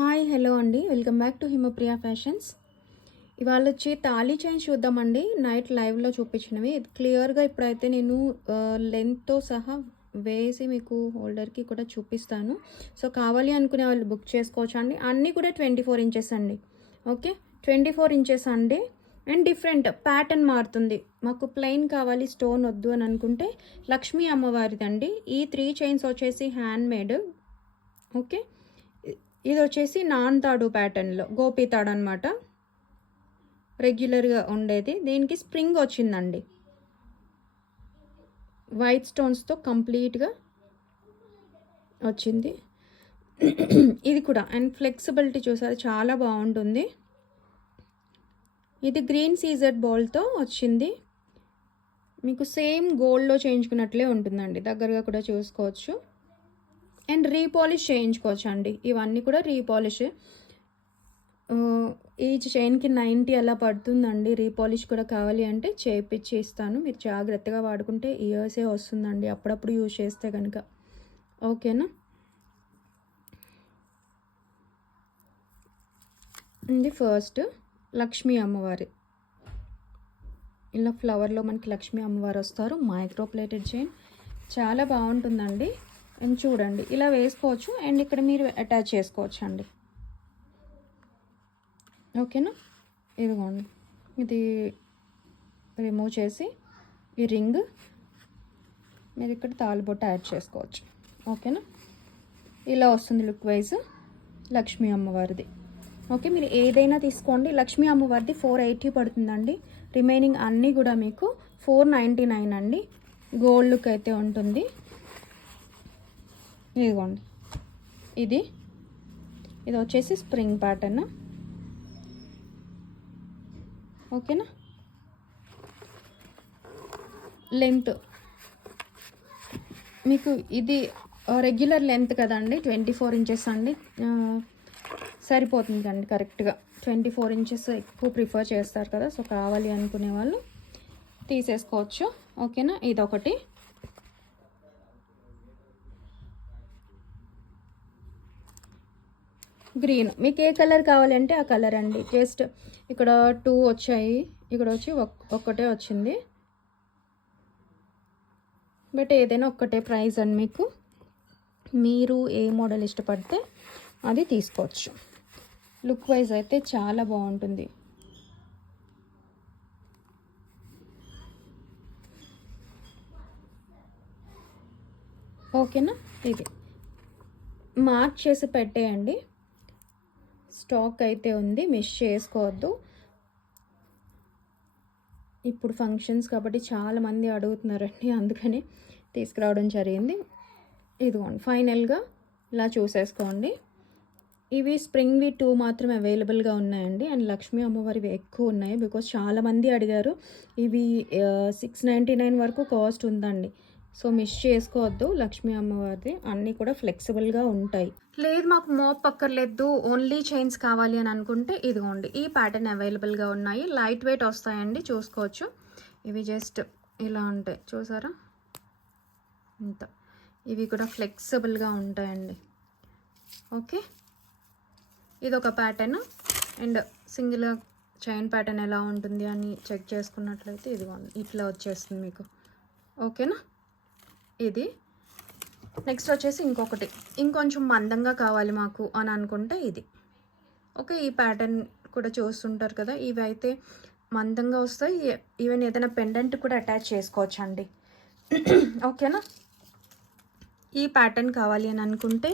Hi hello అండి. Welcome back to Himapriya fashions. ఇవాళ వచ్చి తాళీ చైన్ చూద్దామండి. నైట్ లైవ్లో చూపించినవి. క్లియర్గా ఇప్పుడైతే నేను లెంత్తో సహా వేసి మీకు హోల్డర్కి కూడా చూపిస్తాను. సో కావాలి అనుకునే వాళ్ళు బుక్ చేసుకోవచ్చు అండి. అన్నీ కూడా ట్వంటీ ఫోర్ ఇంచెస్ అండి. ఓకే? ట్వంటీ ఫోర్ ఇంచెస్ అండి. అండ్ డిఫరెంట్ ప్యాటర్న్ మారుతుంది. మాకు ప్లెయిన్ కావాలి స్టోన్ వద్దు అని అనుకుంటే లక్ష్మీ అమ్మవారిదండి. ఈ త్రీ చైన్స్ వచ్చేసి హ్యాండ్ మేడ్ ఓకే? ఇది వచ్చేసి నాన్ తాడు ప్యాటర్న్లో గోపి తాడు అనమాట రెగ్యులర్గా ఉండేది. దీనికి స్ప్రింగ్ వచ్చిందండి. వైట్ స్టోన్స్తో కంప్లీట్గా వచ్చింది. ఇది కూడా. అండ్ ఫ్లెక్సిబిలిటీ చూసారు చాలా బాగుంటుంది. ఇది గ్రీన్ సీజర్ బాల్తో వచ్చింది. మీకు సేమ్ గోల్డ్లో చేయించుకున్నట్లే ఉంటుందండి. దగ్గరగా కూడా చూసుకోవచ్చు. అండ్ రీపాలిష్ చేయించుకోవచ్చు అండి ఇవన్నీ కూడా రీపాలిష్. ఈచ్ చైన్కి నైంటీ అలా పడుతుందండి. రీపాలిష్ కూడా కావాలి అంటే చేయించి ఇస్తాను. మీరు జాగ్రత్తగా వాడుకుంటే ఇయర్సే వస్తుందండి. అప్పుడప్పుడు యూజ్ చేస్తే కనుక ఓకేనా? ఇది ఫస్ట్ లక్ష్మీ అమ్మవారి. ఇలా ఫ్లవర్లో మనకి లక్ష్మీ అమ్మవారు వస్తారు. Micro plated chain. చాలా బాగుంటుందండి. అండ్ చూడండి. ఇలా వేసుకోవచ్చు. అండ్ ఇక్కడ మీరు అటాచ్ చేసుకోవచ్చు అండి ఓకేనా? ఇదిగోండి. ఇది రిమూవ్ చేసి ఈ రింగ్ మీరు ఇక్కడ తాలిబొట్ట యాడ్ చేసుకోవచ్చు. ఓకేనా? ఇలా వస్తుంది లుక్ వైజ్ లక్ష్మీ అమ్మవారిది. ఓకే మీరు ఏదైనా తీసుకోండి. లక్ష్మీ అమ్మవారిది ఫోర్ ఎయిటీ పడుతుందండి. రిమైనింగ్ అన్నీ కూడా మీకు ఫోర్ నైంటీ నైన్ అండి. గోల్డ్ లుక్ అయితే ఉంటుంది. ఇదిగోండి. ఇది. ఇది వచ్చేసి స్ప్రింగ్ ప్యాటర్న్. ఓకేనా? లెంత్. మీకు ఇది రెగ్యులర్ లెంత్ కదండి ట్వంటీ ఫోర్ ఇంచెస్ అండి. సరిపోతుంది అండి కరెక్ట్గా. ట్వంటీ ఫోర్ ఇంచెస్ ఎక్కువ ప్రిఫర్ చేస్తారు కదా సో కావాలి అనుకునే వాళ్ళు తీసేసుకోవచ్చు. ఓకేనా? ఇదొకటి. గ్రీన్. మీకు ఏ కలర్ కావాలంటే ఆ కలర్ అండి. జస్ట్ ఇక్కడ టూ వచ్చాయి. ఇక్కడ వచ్చి ఒక్కటే వచ్చింది. బట్ ఏదైనా ఒక్కటే ప్రైస్ అండి మీకు. మీరు ఏ మోడల్ ఇష్టపడితే అది తీసుకోవచ్చు. లుక్ వైజ్ అయితే చాలా బాగుంటుంది. ఓకేనా? ఇది మార్క్ చేసి పెట్టేయండి. స్టాక్ అయితే ఉంది మిస్ చేసుకోవద్దు. ఇప్పుడు ఫంక్షన్స్ కాబట్టి చాలామంది అడుగుతున్నారండి అందుకని తీసుకురావడం జరిగింది. ఇదిగోండి ఫైనల్గా ఇలా చూసేసుకోండి. ఇవి స్ప్రింగ్వి టూ మాత్రం అవైలబుల్గా ఉన్నాయండి. అండ్ లక్ష్మీ అమ్మవారివి ఎక్కువ ఉన్నాయి బికాస్ చాలామంది అడిగారు ఇవి సిక్స్ నైంటీ నైన్ వరకు కాస్ట్ ఉందండి. సో మిస్ చేసుకోవద్దు లక్ష్మీ అమ్మవారిది. అన్నీ కూడా ఫ్లెక్సిబుల్గా ఉంటాయి. లేదు మాకు మోప్ పక్కర్లేదు. ఓన్లీ చైన్స్ కావాలి అని అనుకుంటే ఇదిగోండి ఈ ప్యాటర్న్ అవైలబుల్గా ఉన్నాయి. లైట్ వెయిట్ వస్తాయండి చూసుకోవచ్చు. ఇవి జస్ట్ ఇలా ఉంటాయి. చూసారా? ఇంత. ఇవి కూడా ఫ్లెక్సిబుల్గా ఉంటాయండి. ఓకే? ఇది ఒక pattern. And single chain pattern ఎలా ఉంటుంది అని చెక్ చేసుకున్నట్లయితే ఇదిగోండి ఇట్లా వచ్చేస్తుంది మీకు. ఓకేనా? ఇది. నెక్స్ట్ వచ్చేసి ఇంకొకటి. ఇంకొంచెం మందంగా కావాలి మాకు అని అనుకుంటే ఇది. ఓకే ఈ ప్యాటర్న్ కూడా చూస్తుంటారు కదా ఇవి అయితే మందంగా వస్తాయి. ఈవెన్ ఏదైనా పెండెంట్ కూడా అటాచ్ చేసుకోవచ్చండి. ఓకేనా ఈ ప్యాటర్న్ కావాలి అని అనుకుంటే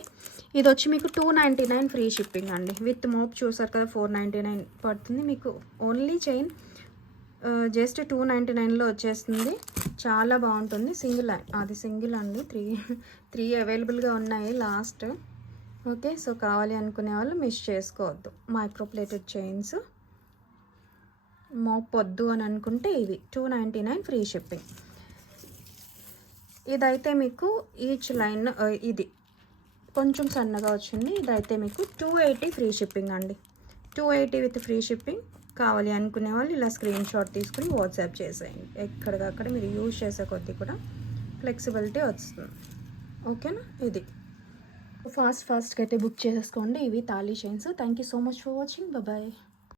ఇది వచ్చి మీకు two ninety nine free shipping అండి. విత్ మోప్ చూసారు కదా ఫోర్ నైంటీ నైన్ పడుతుంది. మీకు only chain just two ninety నైన్లో వచ్చేస్తుంది. చాలా బాగుంటుంది. సింగిల్ అది సింగిల్ అండి. త్రీ త్రీ అవైలబుల్గా ఉన్నాయి లాస్ట్. ఓకే సో కావాలి అనుకునే వాళ్ళు మిస్ చేసుకోవద్దు. Microplated chains. మోప్ వద్దు అని అనుకుంటే ఇది two ninety nine free shipping. ఇదైతే మీకు ఈచ్ లైన్ ఇది. కొంచెం సన్నగా వచ్చింది. ఇదైతే మీకు టూ ఎయిటీ ఫ్రీ షిప్పింగ్ అండి. Two eighty with free shipping. కావాలి అనుకునే వాళ్ళు ఇలా స్క్రీన్ షాట్ తీసుకుని వాట్సాప్ చేసేయండి. ఎక్కడికక్కడ మీరు యూజ్ చేసే కొద్దీ కూడా ఫ్లెక్సిబిలిటీ వస్తుంది. ఓకేనా ఇది. ఫాస్ట్ ఫాస్ట్గా అయితే బుక్ చేసేసుకోండి. ఇవి thali chains thank you so much for watching bye